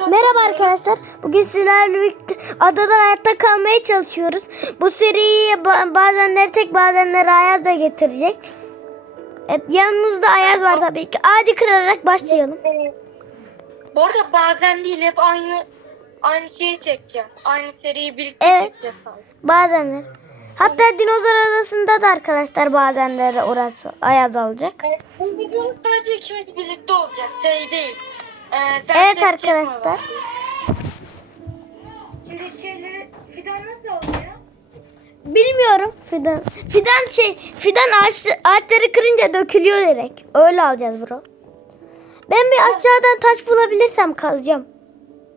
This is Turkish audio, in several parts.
Merhaba arkadaşlar. Bugün sizlerle birlikte adada hayatta kalmaya çalışıyoruz. Bu seriyi ba- bazenleri tek bazenleri Ayaz da getirecek. Evet, yanımızda Ayaz var tabii ki. Ağacı kırarak başlayalım. Bu arada bazen değil hep aynı aynı şeyi çekeceğiz. Aynı seriyi birlikte Evet. çekeceğiz. Bazenler. Hatta dinozor adasında da arkadaşlar bazenleri orası Ayaz alacak. Evet, Bu video sadece ikimiz birlikte olacak. Şey değil. Ee, Evet tek arkadaşlar. Şimdi şeyleri fidan nasıl alınıyor? Bilmiyorum fidan. Fidan şey fidan ağaç, ağaçları kırınca dökülüyor direkt. Öyle alacağız bro. Ben bir aşağıdan taş bulabilirsem kazacağım.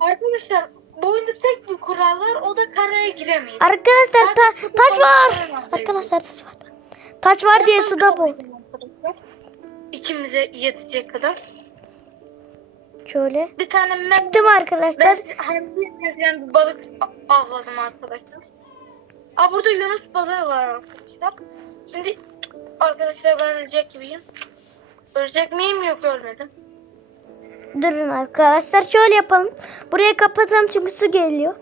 Arkadaşlar bu oyunda tek bir kural var. O da karaya giremeyiz. Arkadaşlar ta- taş var. Arkadaşlar taş var. Taş var diye suda arkadaşlar. İkimize yetecek kadar. Şöyle. Bir tane ben Çıktım arkadaşlar. Ben hem bir yüzden bir balık avladım arkadaşlar. Aa burada Yunus balığı var arkadaşlar. Şimdi arkadaşlar ben ölecek gibiyim. Ölecek miyim yok ölmedim. Durun arkadaşlar şöyle yapalım. Burayı kapatalım çünkü su geliyor.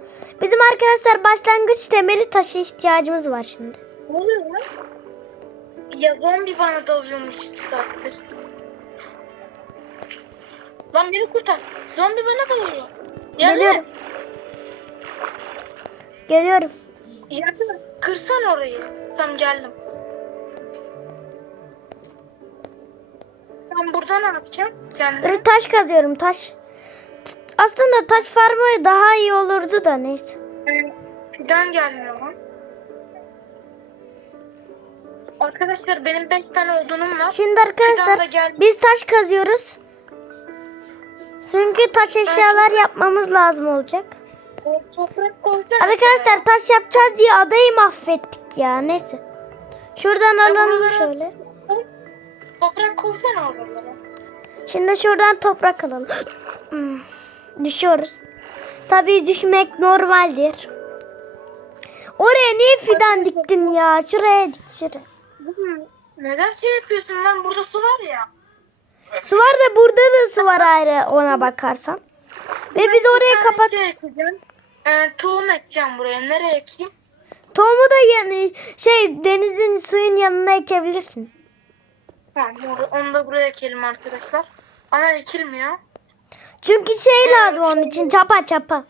Bizim arkadaşlar başlangıç temeli taşı ihtiyacımız var şimdi. Ne oluyor lan? Ya zombi bana dalıyormuş iki saattir. Lan beni kurtar. Zombi bana. Yardım Geliyorum. et. Geliyorum. Yardım et. Kırsan orayı. Tamam geldim. Ben burada ne yapacağım? Kendim. Böyle taş kazıyorum taş. Aslında taş farmı daha iyi olurdu da neyse. Fidan gelmiyor lan. Arkadaşlar benim 5 tane odunum var. Şimdi arkadaşlar biz taş kazıyoruz. Çünkü taş eşyalar yapmamız lazım olacak. Arkadaşlar taş yapacağız diye adayı mahvettik ya neyse. Şuradan alalım şöyle. Toprak koysana oralara. Şimdi şuradan toprak alalım. Hmm, Düşüyoruz. Tabii düşmek normaldir. Oraya niye fidan diktin ya? Şuraya dik şuraya. Neden şey yapıyorsun lan? Burada su var ya. Su var da burada da su var ayrı ona bakarsan. Ve biz oraya kapat. Şey. Ee, tohum ekeceğim buraya. Nereye ekeyim? Tohumu da yani şey denizin suyun yanına ekebilirsin. Tamam, onu da buraya ekelim arkadaşlar. Ama ekilmiyor. Çünkü şey lazım onun için çapa çapa.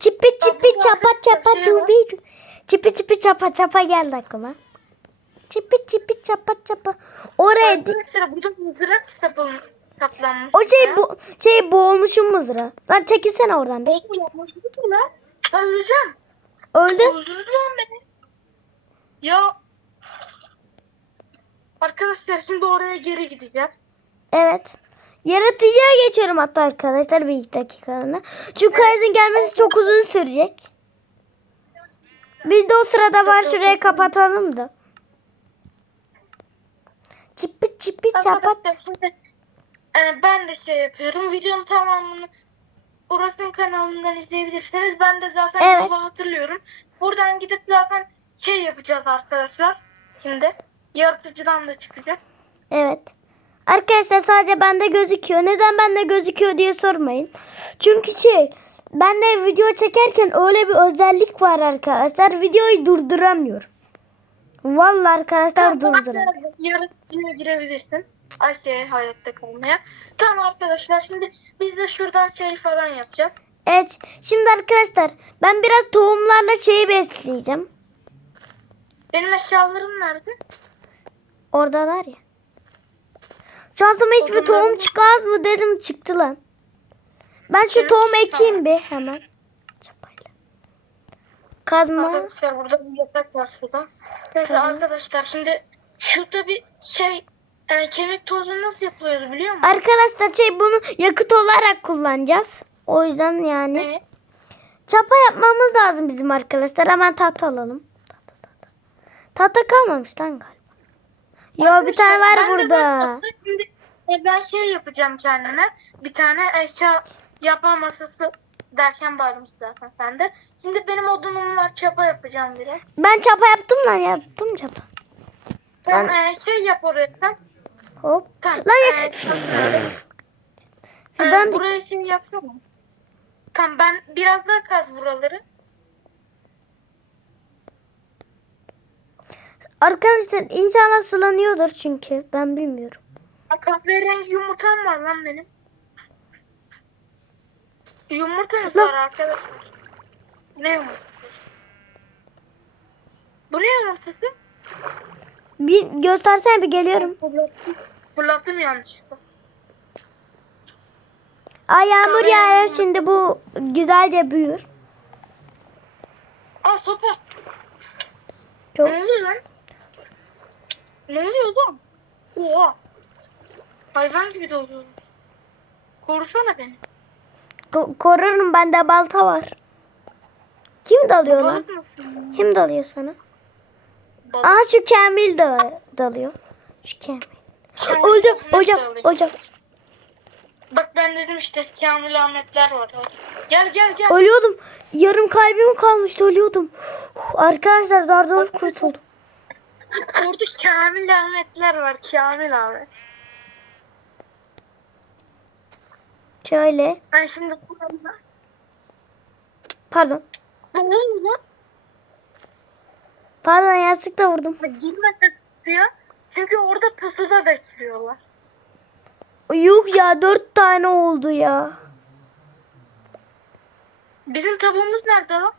Çipi çipi çapa çapa dubi. Çipi çipi çapa çapa geldi aklıma. Çipi çipi çapa çapa. Oraya Arkadaşlar burada mızrak sapın, saplanmış. o şey bu şey boğulmuşum mızra. Lan çekilsene oradan bir. Oldu yapmış mı lan? Ben öleceğim. Öldün. Öldürdü lan beni. Ya. Arkadaşlar şimdi oraya geri gideceğiz. Evet. Yaratıcıya geçiyorum hatta arkadaşlar bir iki dakikalığına. Çünkü Ayaz'ın gelmesi çok uzun sürecek. Biz de o sırada var şuraya kapatalım da. Çipi çipi çapa Arkadaşlar şimdi e, ben de şey yapıyorum. Videonun tamamını Uras'ın kanalından izleyebilirsiniz. Ben de zaten Evet. yolu hatırlıyorum. Buradan gidip zaten şey yapacağız arkadaşlar. Şimdi yaratıcıdan da çıkacağız. Evet. Arkadaşlar sadece bende gözüküyor. Neden bende gözüküyor diye sormayın. Çünkü şey ben de video çekerken öyle bir özellik var arkadaşlar. Videoyu durduramıyorum. Vallahi arkadaşlar durduramıyorum. Yaratıcıya girebilirsin. Ay şey hayatta kalmaya. Tamam arkadaşlar şimdi biz de şuradan şey falan yapacağız. Evet. Şimdi arkadaşlar ben biraz tohumlarla şeyi besleyeceğim. Benim eşyalarım nerede? Oradalar ya. Şansıma hiçbir tohum çıkmaz mı dedim çıktı lan. Ben şu tohum ekeyim bir hemen. Çapayla. Kazma. Arkadaşlar burada bir yatak var şurada. Neyse arkadaşlar şimdi şurada bir şey e, kemik tozu nasıl yapılıyor biliyor musun? Arkadaşlar şey bunu yakıt olarak kullanacağız. O yüzden yani. Ne? Çapa yapmamız lazım bizim arkadaşlar. Hemen tahta alalım. Tahta, tahta. Tahta kalmamış lan galiba. Yo bir tane var Ben de burada. ben- Şimdi e, ben şey yapacağım kendime. Bir tane eşya yapma masası derken varmış zaten sende. Şimdi benim odunum var çapa yapacağım biraz. Ben çapa yaptım lan yaptım çapa. Sen Sen- e, şey yap oraya sen. Hop. Tamam. Lan e, sen- e, dik- buraya şey yapsana. Tamam ben biraz daha kaz buraları. Arkadaşlar inşallah sulanıyordur çünkü ben bilmiyorum. Kahverengi yumurtam var lan benim. Yumurtanız Lan. var arkadaşlar. Ne yumurtası? Bu ne yumurtası? Bir göstersene bir geliyorum. Fırlattım. Yanlışlıkla. Ay yağmur yağar şimdi bu güzelce büyür. Aa sopa. Çok Ne oluyor lan? Ne oluyor lan? Oha. Hayvan gibi doluyor. Korusana beni. ko- korurum bende balta var. Kim dalıyor lan? Kim dalıyor sana? Balık. Aa şu Kamil da dalıyor. Şu Kamil. Hocam, hocam, hocam. Bak ben dedim işte Kamil Ahmetler var. Gel gel gel. Ölüyordum. Yarım kalbim kalmıştı ölüyordum. Uf, Arkadaşlar zar zor kurtuldum. Orada Kamil Ahmetler var. Kamil Ahmet. Şöyle. Ben şimdi. Pardon. Pardon yanlışlıkla vurdum. Girmese suya. Çünkü orada pusuda bekliyorlar. Yuh ya dört tane oldu ya. Bizim tavuğumuz nerede lan?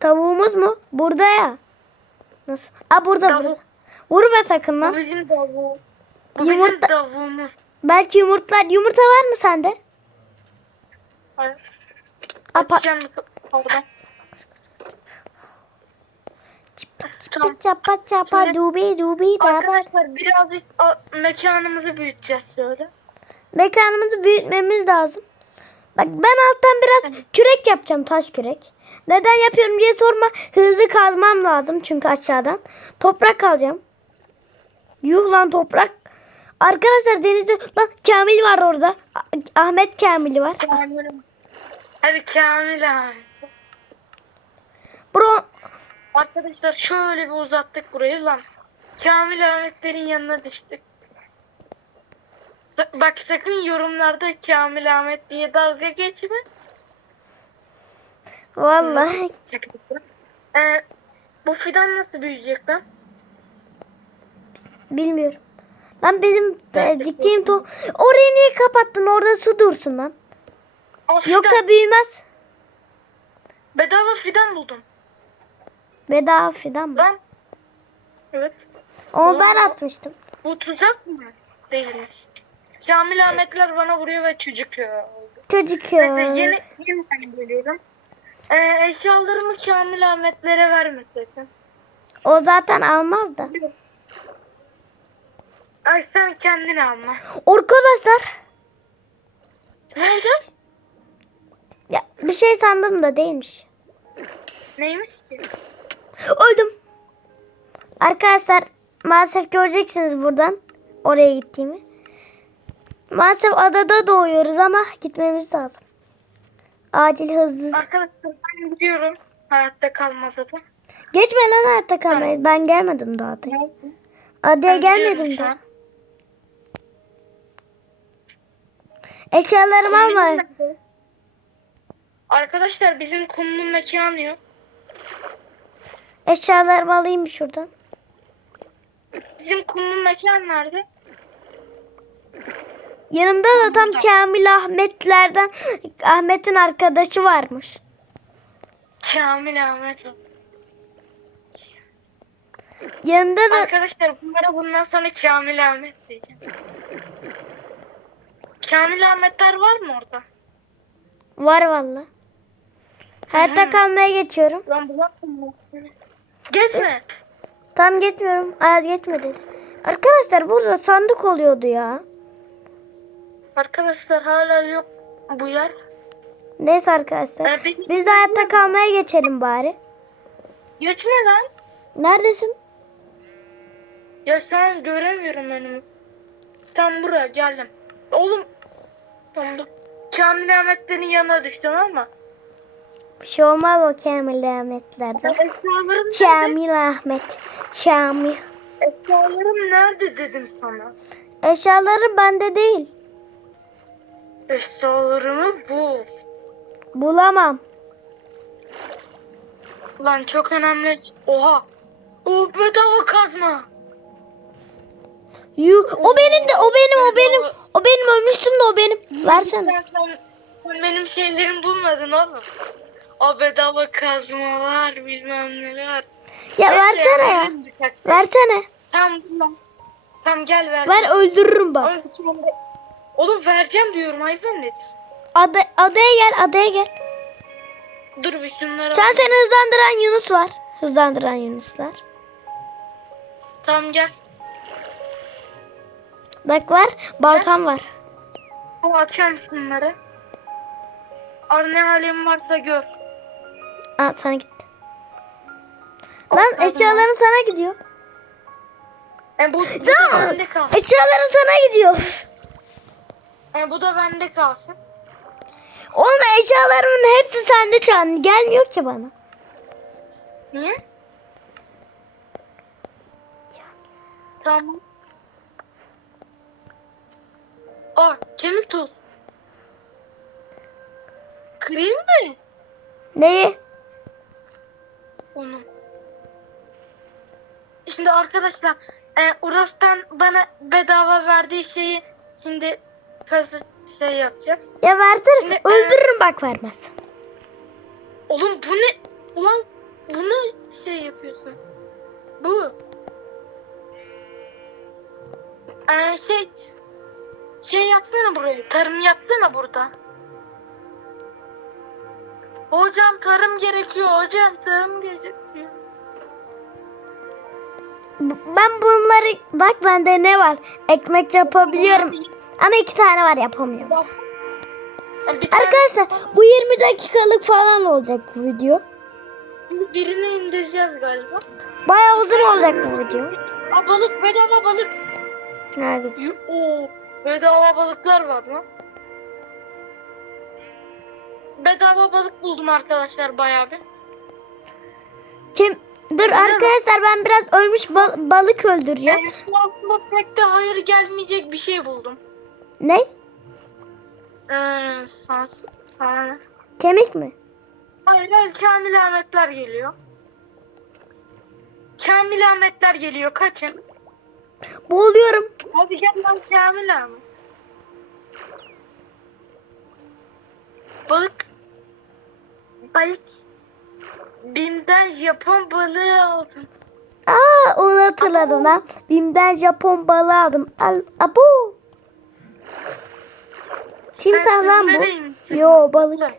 Tavuğumuz mu? Burada ya. Nasıl? Aa burada Tavuk. burada. Vurma sakın Bu lan. bizim tavuğumuz. Bu Yumurta- bizim tavuğumuz. Belki yumurtlar. Yumurta var mı sende? Hayır. Apa. Açacağım bir oradan. Tamam. Çapa çapa dubi dubi daba. Arkadaşlar birazcık a, mekanımızı büyüteceğiz şöyle. Mekanımızı büyütmemiz lazım. Bak ben alttan biraz kürek yapacağım taş kürek. Neden yapıyorum diye sorma. Hızlı kazmam lazım çünkü aşağıdan. Toprak alacağım. Yuh lan toprak. Arkadaşlar denizde lan Kamil var orada. Ah- Ahmet Kamil var. Kamil. Hadi Kamil abi. Arkadaşlar şöyle bir uzattık burayı lan. Kamil Ahmetlerin yanına düştük. Bak sakın yorumlarda Kamil Ahmet diye dalga geçme. vallahi. Ee, bu fidan nasıl büyüyecek lan? bilmiyorum. Lan benim e, diktiğim to orayı niye kapattın? Orada su dursun lan. Aa. Yoksa büyümez. Bedava fidan buldum. Bedava fidan mı? Lan. Evet. Onu ben atmıştım. Bu tuzak mı? Değilmiş. Kamil Ahmetler bana vuruyor ve çocuk ya. Çocuk Neyse ya. yeni yeniden geliyorum. Ee, eşyalarımı Kamil Ahmetlere vermeseydin. O zaten almaz da. Ay sen kendin alma. Arkadaşlar Ne oldu? ya bir şey sandım da değilmiş. Neymiş ki? Öldüm. Arkadaşlar maalesef göreceksiniz buradan oraya gittiğimi. Maalesef adada doğuyoruz ama gitmemiz lazım. Acil hızlı. Arkadaşlar ben gidiyorum. Hayatta kalmaz adam. Geçme lan hayatta kalmayı. Ben gelmedim daha adaya. Adaya Ben gelmedim daha. Eşyalarımı alma. Arkadaşlar bizim kumlu mekanı yok. Eşyalarımı alayım şuradan. Bizim kumlu mekan nerede? Yanımda da tam Kamil Ahmetlerden Ahmet'in arkadaşı varmış. Kamil Ahmet. Yanında da Arkadaşlar bunlara bundan sonra Kamil Ahmet diyeceğim. Kamil Ahmetler var mı orada? var valla. Hayatta kalmaya geçiyorum. Ben bıraktım. Geçme. Tam geçmiyorum. Ayaz geçme dedi. Arkadaşlar burada sandık oluyordu ya. Arkadaşlar hala yok bu yer. Neyse arkadaşlar. Ee, benim- Biz de hayatta kalmaya geçelim bari. Geçme lan. Neredesin? Ya şu an göremiyorum önümü. Tam buraya geldim. Oğlum. Dur. Kamil Ahmetlerin yanına düştüm ama. Bir şey olmaz o Kamil Ahmetlerden. Eşyalarım nerede? Kamil Ahmet. Kamil. Eşyalarım nerede dedim sana. Eşyaları bende değil. Eşyalarımı bul. Bulamam. Lan çok önemli. Oha. O bedava kazma. Yu, o benim de o benim o benim. O benim ölmüştüm de o benim. Versene. Sen, sen- sen benim şeylerimi bulmadın oğlum. O bedava kazmalar bilmem neler. Ya Neyse, versene ya. birkaç. Versene. Tamam tamam. Tamam gel ver. Ver öldürürüm bak. Oğlum, de- Oğlum vereceğim diyorum hayvan ne? Ada, adaya gel adaya gel. Dur bir şunları Sen seni hızlandıran Yunus var. Hızlandıran Yunuslar. Tamam gel. Bak var. Baltam var. Tamam atıyorum şunları. Ar ne halim varsa gör. Aa sana gitti. Lan eşyalarım sana gidiyor. E, bu, da bende kalsın. Eşyalarım sana gidiyor. E, bu da bende kalsın. Oğlum eşyalarımın hepsi sende şu an. Gelmiyor ki bana. Niye? Tamam. Aa kemik toz. Kırayım mı? Neyi? Onu. Şimdi arkadaşlar e, Uras'tan bana bedava verdiği şeyi şimdi kazı şey yapacağız. Ya versene. Şimdi, Öldürürüm bak vermez. Oğlum bu ne? Ulan bunu şey yapıyorsun. Bu. Ee, şey şey yapsana buraya. Tarım yapsana burada. Hocam tarım gerekiyor. Hocam tarım gerekiyor. Ben bunları bak bende ne var? Ekmek yapabiliyorum. Ama iki tane var yapamıyorum. Arkadaşlar bu 20 dakikalık falan olacak bu video. birini indireceğiz galiba. Bayağı uzun olacak bu video. Aa balık bedava balık. Yu- Oo, bedava balıklar var lan. Bedava balık buldum arkadaşlar bayağı bir. Kim? Dur arkadaşlar ben biraz ölmüş bal- balık öldüreceğim. Yani şu aslında pek de hayır gelmeyecek bir şey buldum. Ne? Ee, sana, sana? Kemik mi? Hayır Kamil Ahmetler geliyor. Kamil Ahmetler geliyor kaçın. Boğuluyorum. Hadi gel lan Kamil Ahmet. Balık. Balık. Bim'den Japon balığı aldım. Aa onu hatırladım lan. Bim'den Japon balığı aldım. Al, abo. Timsah lan bu. Yo balık.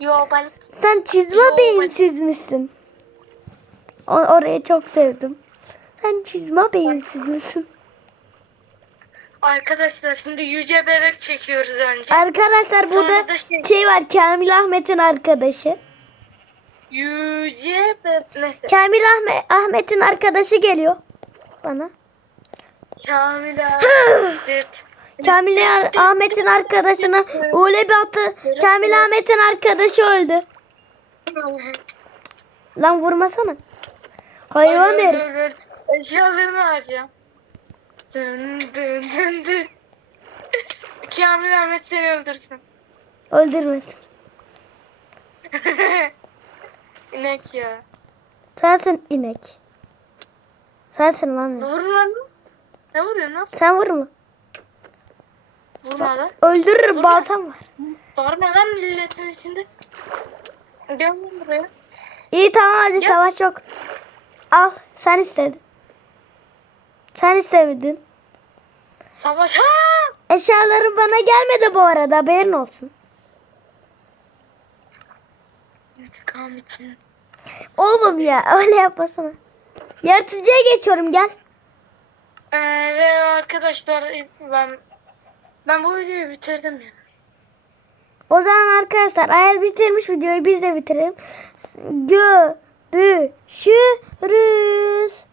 Yo balık. Sen çizme Yo, beyinsiz misin? O, orayı çok sevdim. Sen çizme beyinsiz misin? Arkadaşlar şimdi yüce bebek çekiyoruz önce. Arkadaşlar burada da şey- şey var Kamil Ahmet'in arkadaşı. Yüce bebek. Kamil Ahmet, Ahmet'in arkadaşı geliyor bana. Kamil Ahmet. Kamil Ahmet'in arkadaşına öyle bir attı. Kamil Ahmet'in arkadaşı öldü. Lan vurmasana. Hayvan herif. Eşyalarını alacağım. Dın dın dın dın. Kamil Ahmet seni öldürsün. Öldürmesin. İnek ya. Sensin inek. Sensin lan. o. Vurma lan. Ne vuruyorsun lan? Sen vurma. Vurma lan. Öldürürüm baltam var. Bağırma lan milletin içinde. Gel lan buraya. İyi tamam hadi Ya. savaş yok. Al sen istedin. Sen istemedin. Savaş. Ha! Eşyalarım bana gelmedi bu arada haberin olsun. İntikam için. Oğlum ya öyle yapmasana. Yaratıcıya geçiyorum gel. Ee, ve arkadaşlar ben ben bu videoyu bitirdim ya. O zaman arkadaşlar Ayaz bitirmiş videoyu biz de bitirelim. Görüşürüz.